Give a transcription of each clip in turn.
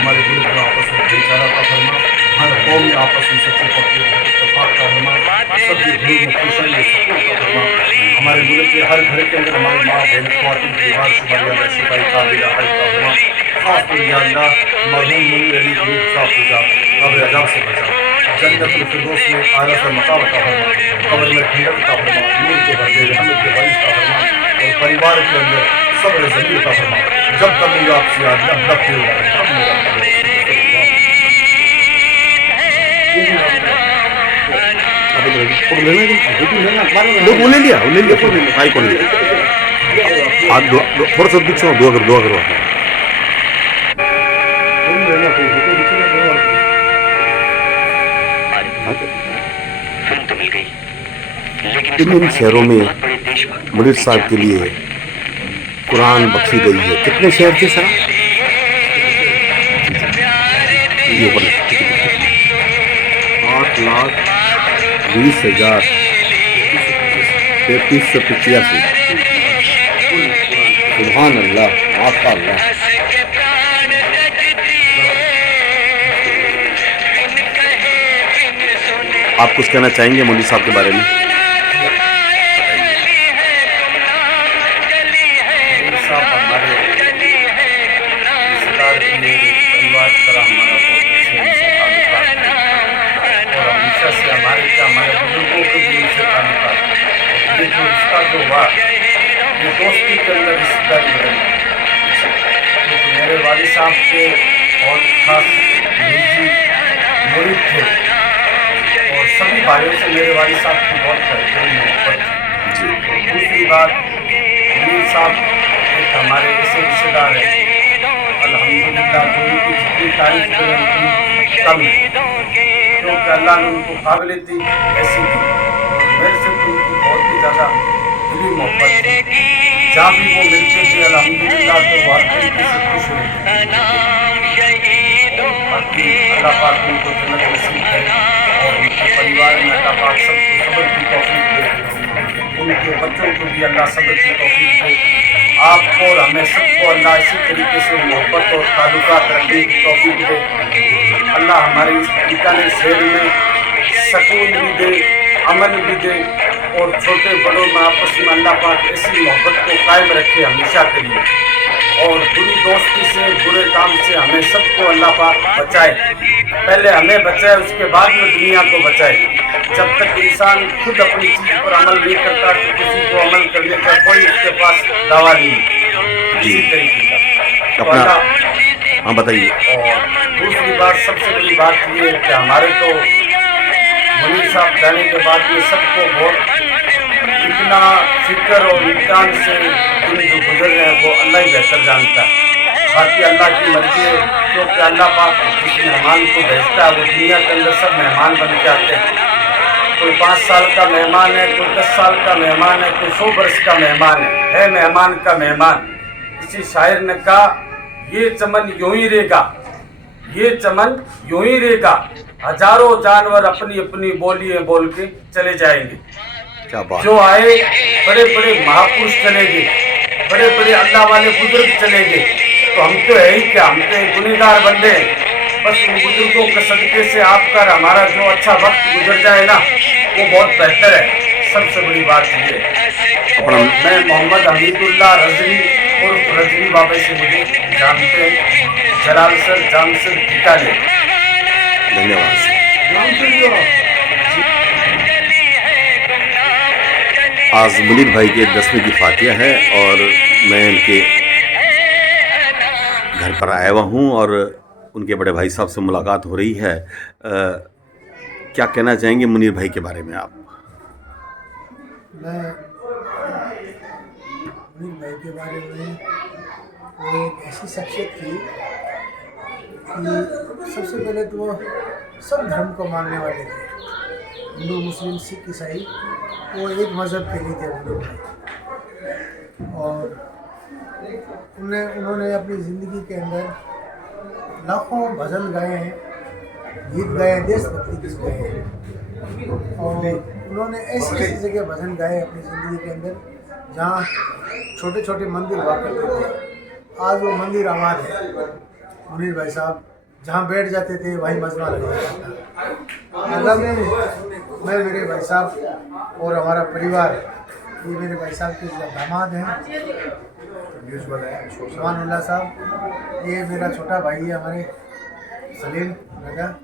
हमारे मुल्क में आपस में भाईचारा का फरमा, हर कौम में आपस में सच्चे पक्के इत्तेफाक का फरमा, सबकी भूल में खुशहाली में सुकून का फरमा। हमारे मुल्क के हर घर के अंदर हमारी माँ बहन ख्वातीन परिवार शुमारिया शिफाई काबिल हल का फरमा। खास कर या अल्लाह मरहूम मुनीर अली की रूह साफ हो जा, कब्र अज़ाब से बचा, जन्नतुल फिरदौस में आला सा मकाम अता फरमा, कब्र में ठंडक अता फरमा, नूर के बदले रहमत के बारिश का फरमा, और परिवार के अंदर सब्र ज़मीर का फरमा। जब तक मुझे आपसे अल्लाह न फिर वो ले लिया भाई को ले लिया। आप थोड़ा सा पीछे दुआ करो इन शहरों में मुनीर साहब के लिए कुरान बख्शी गई है। कितने शहर थे सर? 8,20,3385। सुभान अल्लाह, माशा अल्लाह। आप कुछ कहना चाहेंगे मुनीर साहब के बारे में? दोस्ती के अंदर रिश्तेदारी बनी, मेरे वालिद साहब के बहुत खास निजी मुरीद थे और सभी भाइयों से मेरे वालिद साहब की बहुत बेहतरीन मोहब्बत थी। दूसरी बात, मुनीर साहब एक हमारे ऐसे रिश्तेदार हैं अल्हम्दुलिल्लाह जो उनकी जितनी तारीफ करें उतनी कम है, क्योंकि अल्लाह ने उनको काबिलियत ऐसी दी और मेरे से तो उनकी बहुत ही ज़्यादा दिली मोहब्बत थी। जहाँ भी वो मिलते थे अल्हम्दुलिल्लाह तो वो हर तरीके से खुश रहते। बाकी अल्लाह पाक उनको जन्नत नसीब करे और उनके परिवार में अल्लाह पाक सबको सब्र की तौफीक दे, उनके बच्चों को भी अल्लाह सब्र की तौफीक दे, आपको और हमें सबको अल्लाह इसी तरीके से मोहब्बत और ताल्लुकात रखने की तौफीक दे। अल्लाह हमारे इस बीकानेर शहर में सुकून भी दे, अमन भी दे और छोटे बड़ों में आपस में अल्लाह पाक ऐसी मोहब्बत को कायम रखे हमेशा के लिए, और बुरी दोस्ती से बुरे काम से हमें सबको अल्लाह पाक बचाए। पहले हमें बचाए, उसके बाद में दुनिया को बचाए। जब तक इंसान खुद अपनी चीज़ पर अमल नहीं करता तो किसी को अमल करने का कोई उसके पास दावा नहीं है। इसी तरीके का अपना हाँ बताइए। और दूसरी बात, सबसे बड़ी बात ये है कि हमारे तो मुनीर साहब जाने के बाद में सबको बहुत इतना फिक्र और इम्तिहान से दिन जो गुजर रहे हैं वो अल्लाह ही बेहतर जानता है। बाकी अल्लाह की मर्जी है, क्योंकि अल्लाह पाक जिस मेहमान को भेजता है वो दुनिया के अंदर सब मेहमान बन के आते हैं। कोई 5 साल का मेहमान है, कोई 10 साल का मेहमान है, कोई 100 वर्ष का मेहमान है मेहमान का मेहमान। किसी शायर ने कहा ये चमन यूं ही रहेगा, ये चमन यूं ही रहेगा, हजारों जानवर अपनी अपनी बोलियां बोल के चले जाएंगे। क्या बात। जो आए बड़े बड़े महापुरुष चले गए, बड़े बड़े अल्लाह वाले बुजुर्ग चले गए, तो हम तो है ही क्या, हम तो गुनहगार बंदे हैं। बस उन बुजुर्गों के सदक़े से आपका हमारा जो अच्छा वक्त गुजर जाए ना वो बहुत बेहतर है। सबसे बड़ी बात ये है। और मैं मोहम्मद हमीदुल्लाह रजवी और रजवी बाबा से मुझे जानते हैं, जलाल सर जाम सर बीकानेर। धन्यवाद। आज मुनीर भाई के 10वीं की फातिया है और मैं उनके घर पर आया हुआ हूँ और उनके बड़े भाई साहब से मुलाकात हो रही है। क्या कहना चाहेंगे मुनीर भाई के बारे में आप? मैं मुनीर भाई के बारे में, वो एक ऐसी शख्सियत थी कि सबसे पहले तो वो सब धर्म को मानने वाले थे, हिंदू मुस्लिम सिख ईसाई, वो एक मज़हब के लिए थे मुनीर भाई। और उन्होंने अपनी ज़िंदगी के अंदर लाखों भजन गाए हैं, गीत गाए हैं, देशभक्ति गीत गाए हैं। और उन्होंने ऐसी ऐसी जगह भजन गाए अपनी ज़िंदगी के अंदर जहाँ छोटे छोटे मंदिर हुआ करते थे, आज वो मंदिर आबाद है। मुनीर भाई साहब जहाँ बैठ जाते थे वहीं मजमा लग जाता था। आगामी मैं मेरे भाई साहब और हमारा परिवार, ये मेरे भाई साहब के दामाद हैं उस्मानुल्लाह साहब, ये मेरा छोटा भाई है हमारे सलीम राजा।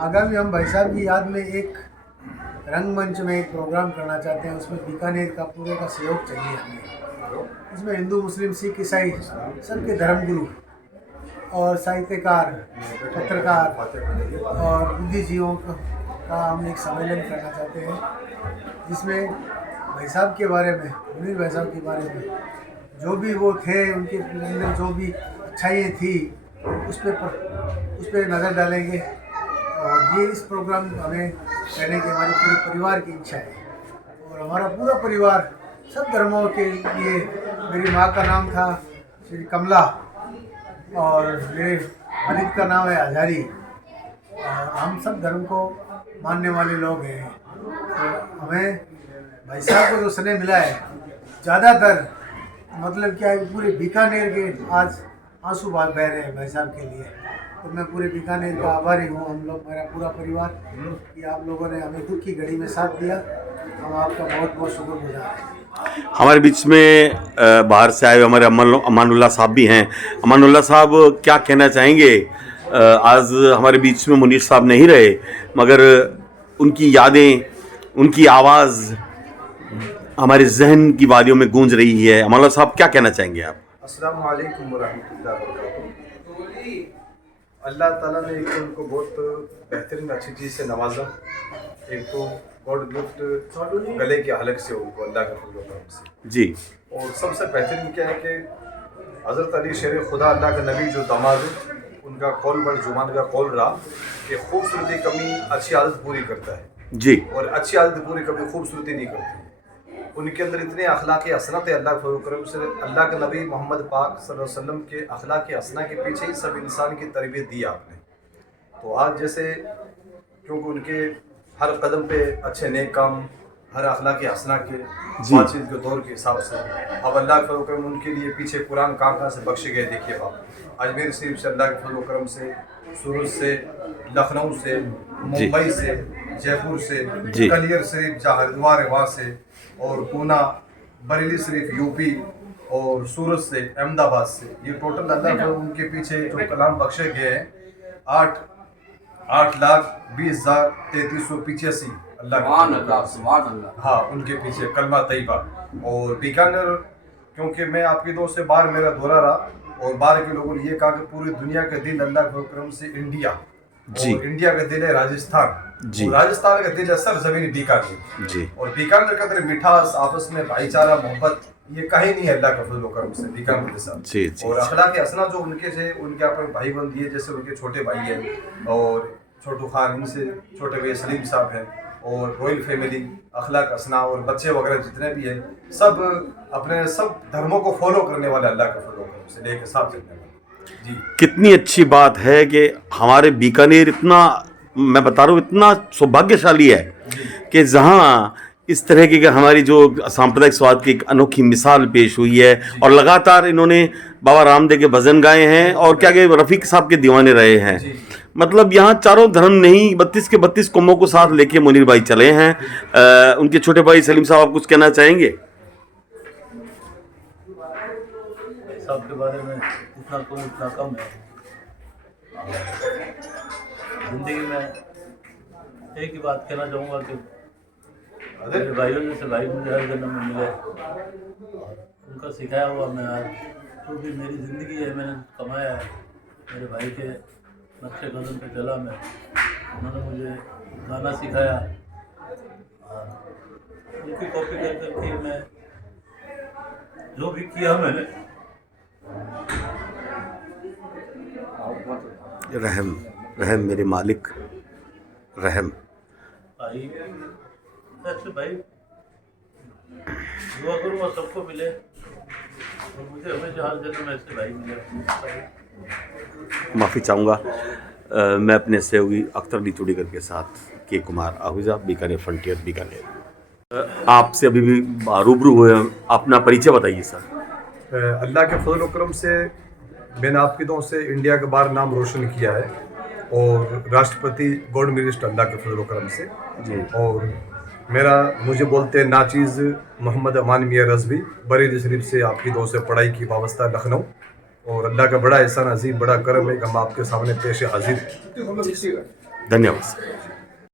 आगामी हम भाई साहब की याद में एक रंगमंच में एक प्रोग्राम करना चाहते हैं, उसमें बीकानेर का पूरे का सहयोग चाहिए हमें। इसमें हिंदू मुस्लिम सिख ईसाई सबके धर्मगुरु और साहित्यकार, पत्रकार और बुद्धिजीवियों का हम एक सम्मेलन करना चाहते हैं, जिसमें भाई साहब के बारे में, मुनीर भाई साहब के बारे में जो भी वो थे, उनके अंदर जो भी अच्छाइयाँ थी उस पर नज़र डालेंगे। और ये इस प्रोग्राम हमें करने की हमारे पूरे परिवार की इच्छा है। और हमारा पूरा परिवार सब धर्मों के लिए, मेरी माँ का नाम था श्री कमला और मेरे वालिद का नाम है हजारी, और हम सब धर्म को मानने वाले लोग हैं। तो हमें भाई साहब को जो स्नेह मिला है, ज़्यादातर मतलब क्या है, पूरे बीकानेर के आज आंसू बह रहे हैं भाई साहब के लिए। तो मैं पूरे बीकानेर का आभारी हूँ, हम लोग, मेरा पूरा परिवार, कि आप लोगों ने हमें दुख की घड़ी में साथ दिया। हम आपका बहुत बहुत शुक्रगुजार हैं। हमारे बीच में बाहर से आए हुए हमारे अमानुल्लाह साहब भी हैं। अमानुल्लाह साहब क्या कहना चाहेंगे? आज हमारे बीच में मुनीर साहब नहीं रहे, मगर उनकी यादें, उनकी आवाज़ हमारे जहन की वादियों में गूंज रही है। अमानुल्लाह साहब क्या कहना चाहेंगे आप? अस्सलाम वालेकुम वरहमतुल्लाहि वबरकातुहू। अल्लाह ताला ने एक तो उनको बहुत बेहतरीन अच्छी चीज़ से नवाजा। एक तो गॉड गिफ्ट गले के हलक से उनको अल्लाह के फजल व करम से जी। और सबसे बेहतरीन क्या है कि हज़रत अली शेर खुदा अल्लाह का नबी जो दामाद है, उनका कौल बड़ जुबान का कौल रहा कि खूबसूरती कमी अच्छी आदत पूरी करता है जी, और अच्छी आदत पूरी कभी खूबसूरती नहीं करती। उनके अंदर इतने अखलाक़ हसनत है अल्लाह के करम से। अल्लाह के नबी मोहम्मद पाक सल्लल्लाहु अलैहि वसल्लम के अखलाक़ हसना के पीछे ही सब इंसान की तरबियत दी आपने। तो आज जैसे क्योंकि उनके हर कदम पे अच्छे नेक काम, हर अखलाक़ हसना के बातचीत के दौर के हिसाब से, अब अल्लाह के करम उनके लिए पीछे कुरान कहाँ से बख्शे गए। देखिए आप, अजमेर शरीफ से अल्लाह के फजल करम से, सूरत से, लखनऊ से, मुंबई से, जयपुर से, कलियर शरीफ जहाँ हरिद्वार है वहाँ से, और पूना, बरेली शरीफ यूपी, और सूरत से, अहमदाबाद से, ये टोटल अल्लाह के उनके पीछे जो कलाम बख्शे गए हैं 8,20,3385 अल्लाह के, हाँ, उनके पीछे कलमा तैयबा। और बीकानेर, क्योंकि मैं आपकी दोस्त से बाहर मेरा दौरा रहा और बाहर के लोगों ने ये कहा कि पूरी दुनिया के दिल अल्लाह के हुक्म से इंडिया जी, और इंडिया का दिल है राजस्थान जी, राजस्थान का दिल है सरजमीन बीकानेर जी। और बीकानेर का अंदर मिठास, आपस में भाईचारा, मोहब्बत, ये कहीं नहीं है अल्लाह का फजल करम से बीकानेर के साथ जी, जी। और अखलाक हसना जो उनके से, उनके अपने भाई बंद दिए, जैसे उनके छोटे भाई हैं और छोटू खान, इनसे छोटे भाई सलीम साहब हैं, और रॉयल फैमिली, अखलाक हसना और बच्चे वगैरह जितने भी हैं, सब अपने सब धर्मों को फॉलो करने वाले अल्लाह का फजल करम से लेके साथ चलने वाले जी। कितनी अच्छी बात है कि हमारे बीकानेर इतना, मैं बता रहा हूँ, इतना सौभाग्यशाली है कि जहाँ इस तरह की हमारी जो सांप्रदायिक स्वाद की एक अनोखी मिसाल पेश हुई है। और लगातार इन्होंने बाबा रामदेव के भजन गाए हैं और क्या कि रफ़ीक साहब के दीवाने रहे हैं। मतलब यहाँ चारों धर्म नहीं, 32 के 32 कौमों को साथ लेके मुनीर भाई चले हैं। उनके छोटे भाई सलीम साहब, आप कुछ कहना चाहेंगे? साहब के बारे में इतना तो इतना कम है। जिंदगी में एक ही बात कहना चाहूँगा कि मेरे भाइयों जैसे भाई मुझे हर जन्म में मिले, उनका सिखाया हुआ मैं आज जो भी मेरी ज़िंदगी है मैंने कमाया है, मेरे भाई के नक्शे कदम पे चला मैं। उन्होंने मुझे गाना सिखाया, उनकी कॉपी कर करके मैं जो भी किया मैंने। रहम रहम मेरे मालिक, रहम। भाई ऐसे भाई दुआ करूँगा सबको मिले, और मुझे हमेशा हर जन्म में ऐसे भाई मिले। माफ़ी चाहूँगा, मैं अपने सहयोगी अख्तर डी चूड़ीकर के साथ के कुमार आहूजा, बीकानेर फ्रंटियर बीकानेर। आपसे अभी भी रूबरू हुए, अपना परिचय बताइए सर। अल्लाह के फजल करम से मैंने आपकी दुआओं से इंडिया के बाहर नाम रोशन किया है और राष्ट्रपति गॉड मिनिस्टर अल्लाह के फजल करम से जी। और मुझे बोलते हैं नाचीज़ मोहम्मद अमान मियाँ रज़वी, बरेली शरीफ से आपकी दुआओं से पढ़ाई की वाबस्ता लखनऊ, और अल्लाह का बड़ा एहसान अजीम बड़ा करम है कि हम आपके सामने पेश हाजिर हैं। धन्यवाद।